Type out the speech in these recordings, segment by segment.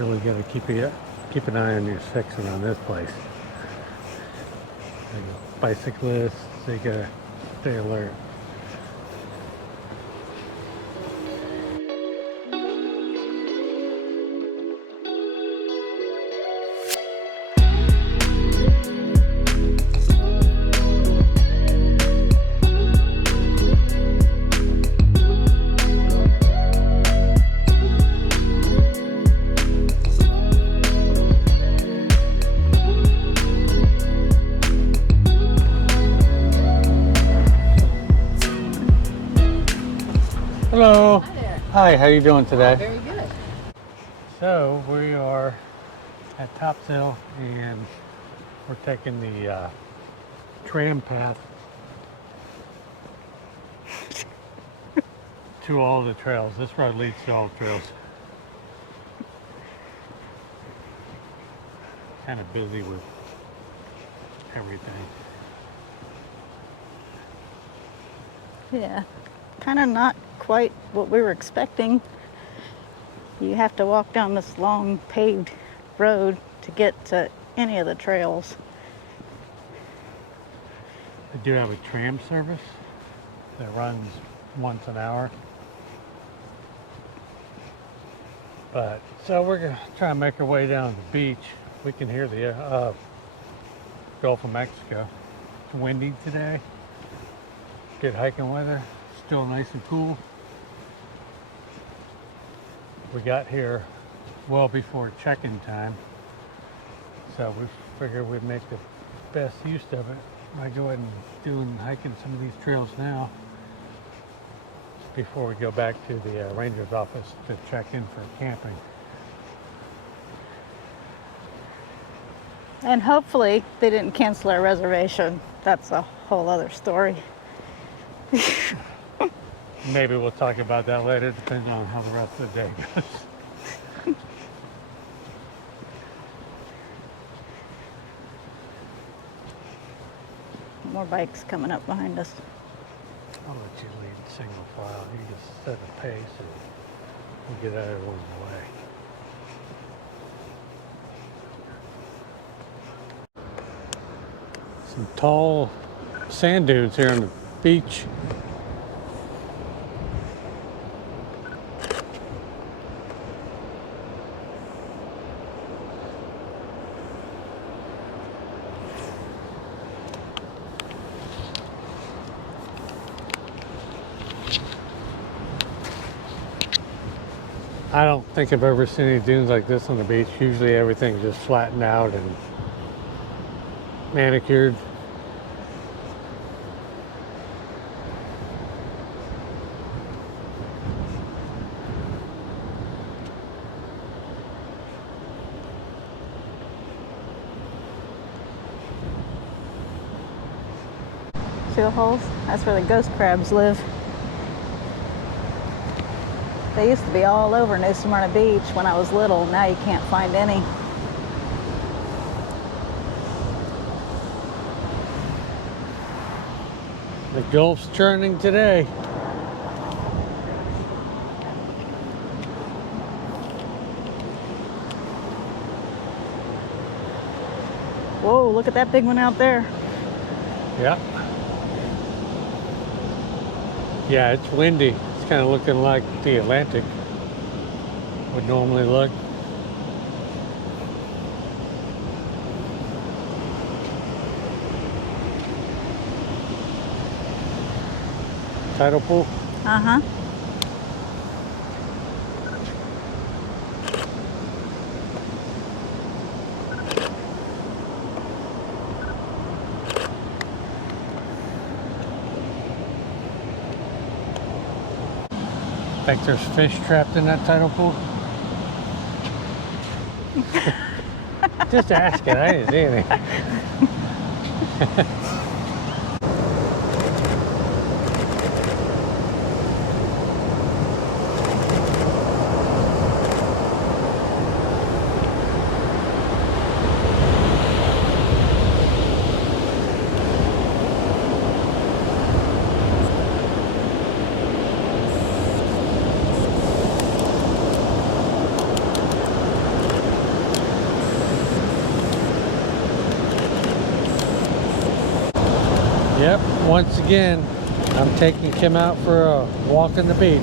Really got to keep an eye on your section on this place. Bicyclists, they gotta stay alert. Hello. Hi there. Hi, how you doing today? Very good. So we are at Topsail and we're taking the tram path to all the trails. This road leads to all the trails. Kind of busy with everything. Yeah, kind of not quite what we were expecting. You have to walk down this long paved road to get to any of the trails. They do have a tram service that runs once an hour. But so we're gonna try and make our way down to the beach. We can hear the Gulf of Mexico. It's windy today. Good hiking weather. Still nice and cool. We got here well before check-in time, so we figured we'd make the best use of it by going and hiking some of these trails now before we go back to the ranger's office to check in for camping. And hopefully they didn't cancel our reservation. That's a whole other story. Maybe we'll talk about that later, depending on how the rest of the day goes. More bikes coming up behind us. I'll let you lead single file. You just set a pace and we'll get out of everyone's way. Some tall sand dunes here on the beach. I don't think I've ever seen any dunes like this on the beach. Usually everything's just flattened out and manicured. See the holes? That's where the ghost crabs live. They used to be all over New Smyrna Beach when I was little. Now you can't find any. The Gulf's churning today. Whoa, look at that big one out there. Yeah. Yeah, it's windy. It's kind of looking like the Atlantic would normally look. Tidal Pool? Uh-huh. Think there's fish trapped in that tidal pool? Just asking, I didn't see anything. Once again, I'm taking Kim out for a walk on the beach.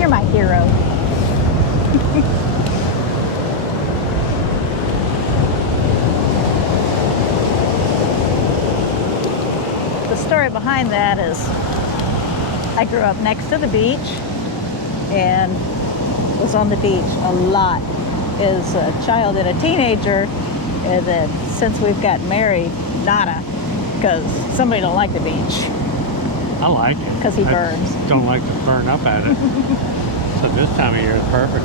You're my hero. The story behind that is I grew up next to the beach and was on the beach a lot as a child and a teenager, and then since we've gotten married, nada, because somebody don't like the beach. I like it. Because he burns. I don't like to burn up at it. So this time of year is perfect.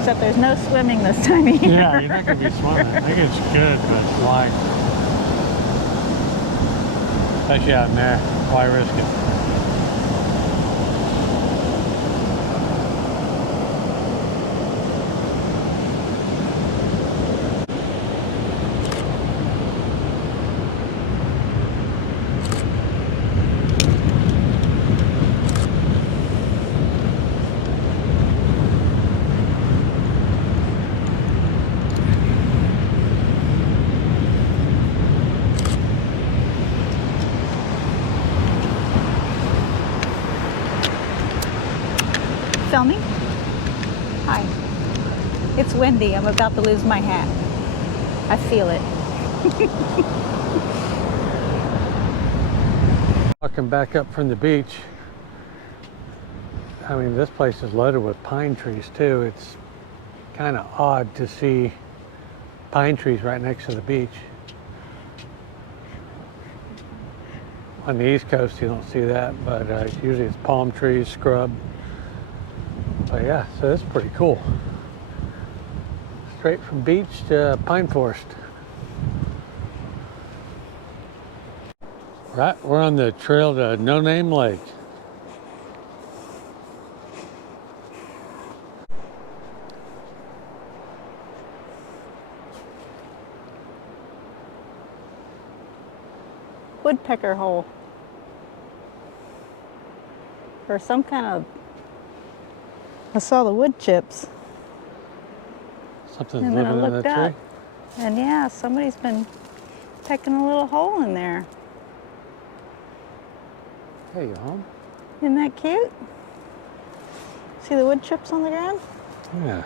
Except there's no swimming this time of year. Yeah, you're not going to be swimming. I think it's good, but why? Especially out in there. Why risk it? Filming? Hi. It's windy. I'm about to lose my hat. I feel it. Walking back up from the beach. I mean, this place is loaded with pine trees too. It's kind of odd to see pine trees right next to the beach. On the East Coast, you don't see that, but usually it's palm trees, scrub. But yeah, so it's pretty cool. Straight from beach to pine forest. Right, we're on the trail to No Name Lake. Woodpecker hole. Or some kind of... I saw the wood chips. Something's And then I living in looked that up. tree. And yeah, somebody's been pecking a little hole in there. Hey, you home? Isn't that cute? See the wood chips on the ground? Yeah.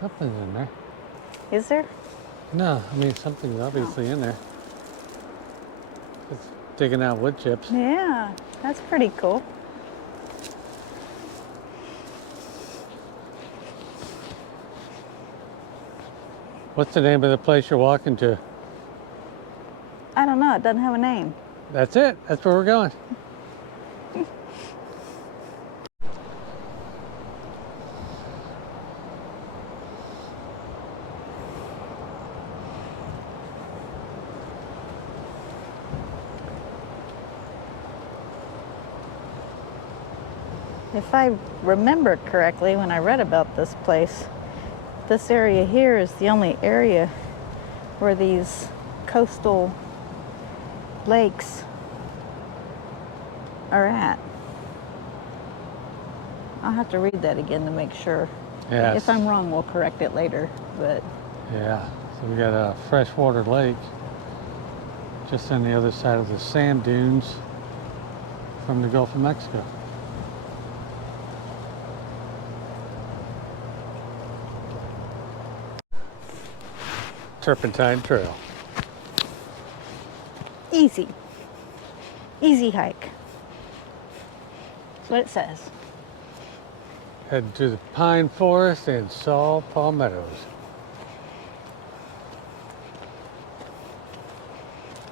Something's in there. Is there? No, I mean something's obviously in there. It's digging out wood chips. Yeah, that's pretty cool. What's the name of the place you're walking to? I don't know, it doesn't have a name. That's it. That's where we're going. If I remember correctly when I read about this place, this area here is the only area where these coastal lakes are at. I'll have to read that again to make sure. Yes. If I'm wrong, we'll correct it later, but Yeah. So we got a freshwater lake just on the other side of the sand dunes from the Gulf of Mexico. Turpentine Trail. easy. Easy hike. That's what it says. Head to the pine forest and saw palmettos.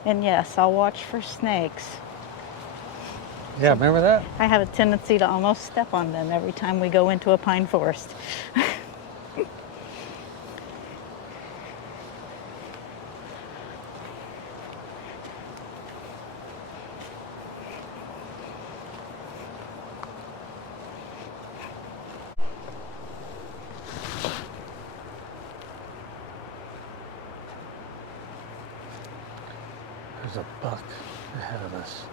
And yes, I'll watch for snakes. Yeah, remember that? I have a tendency to almost step on them every time we go into a pine forest. There's a buck ahead of us.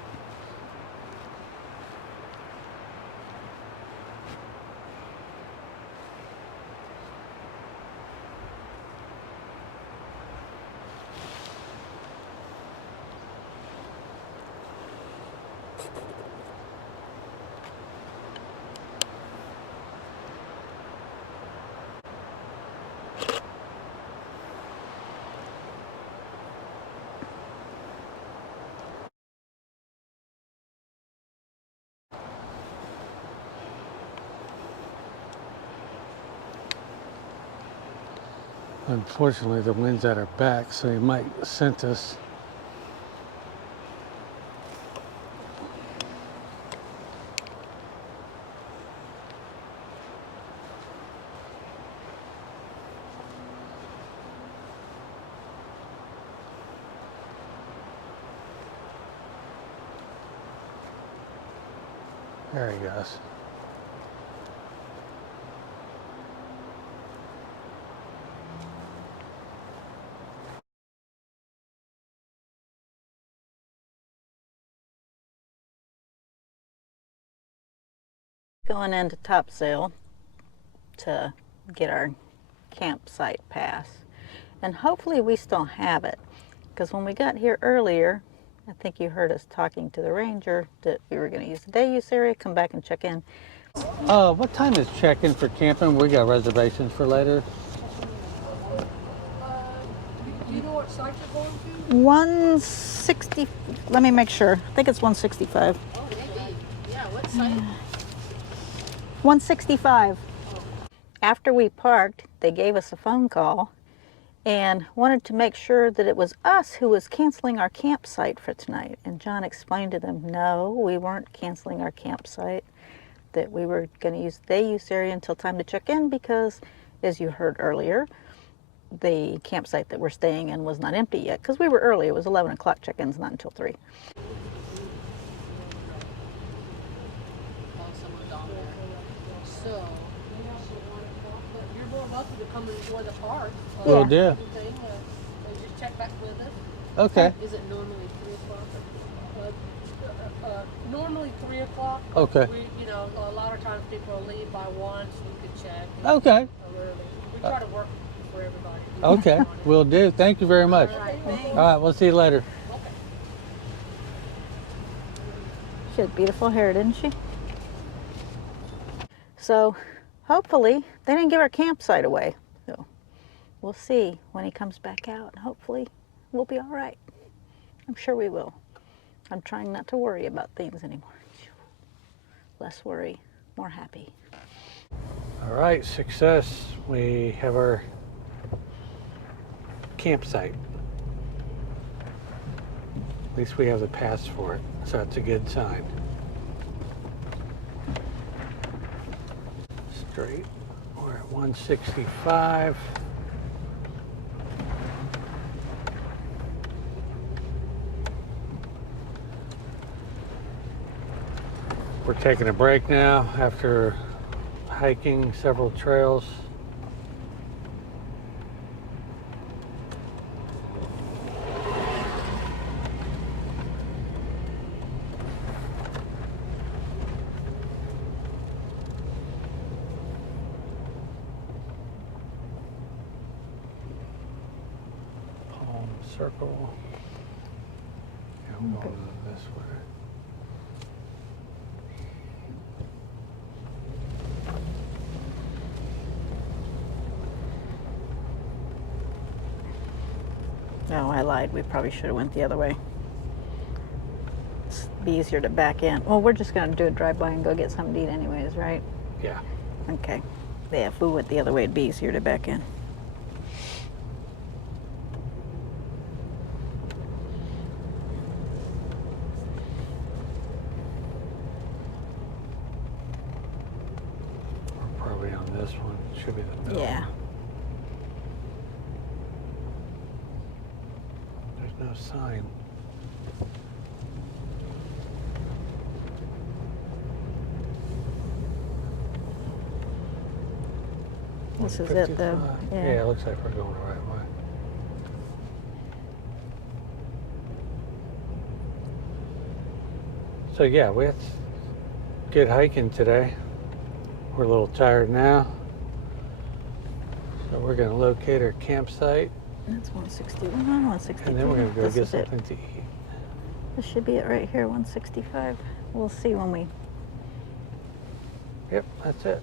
Unfortunately, the wind's at our back, so he might scent us. There he goes. Going into Topsail to get our campsite pass. And hopefully we still have it. Because when we got here earlier, I think you heard us talking to the ranger that we were going to use the day use area, come back and check in. What time is check-in for camping? We got reservations for later. Do you know what site you're going to? 160, let me make sure. I think it's 165. Oh, maybe. Yeah, what site? 165. After we parked, they gave us a phone call and wanted to make sure that it was us who was canceling our campsite for tonight. And John explained to them, no, we weren't canceling our campsite, that we were going to use the day use area until time to check in because, as you heard earlier, the campsite that we're staying in was not empty yet because we were early. It was 11 o'clock check-ins, not until 3. So, but you're more welcome to come and enjoy the park. Will Yeah. do. Everything, and just check back with us. Okay. Is it normally 3 o'clock? Normally 3 o'clock. Okay. We, you know, a lot of times people leave by 1, so you could check. Okay. Early. We try to work for everybody. Okay. Will do. Thank you very much. All right, thanks. All right. We'll see you later. Okay. She had beautiful hair, didn't she? So hopefully they didn't give our campsite away. So we'll see when he comes back out. Hopefully we'll be all right. I'm sure we will. I'm trying not to worry about things anymore. Less worry, more happy. All right. Success. We have our campsite. At least we have the pass for it, so that's a good sign. Straight. We're at 165. We're taking a break now after hiking several trails. Circle. Yeah, we're going this way. Oh, I lied. We probably should have went the other way. It's be easier to back in. Well, we're just going to do a drive-by and go get something to eat anyways, right? Yeah. Okay. Yeah, if we went the other way, it'd be easier to back in. We're probably on this one. Should be the middle. Yeah. There's no sign. This is it, though. 55. Yeah. Yeah, it looks like we're going the right way. So yeah, we had good hiking today. We're a little tired now. So we're going to locate our campsite, That's 161, 162. and then we're going to go This get is it. something to eat. This should be it right here, 165. We'll see when we... Yep, that's it.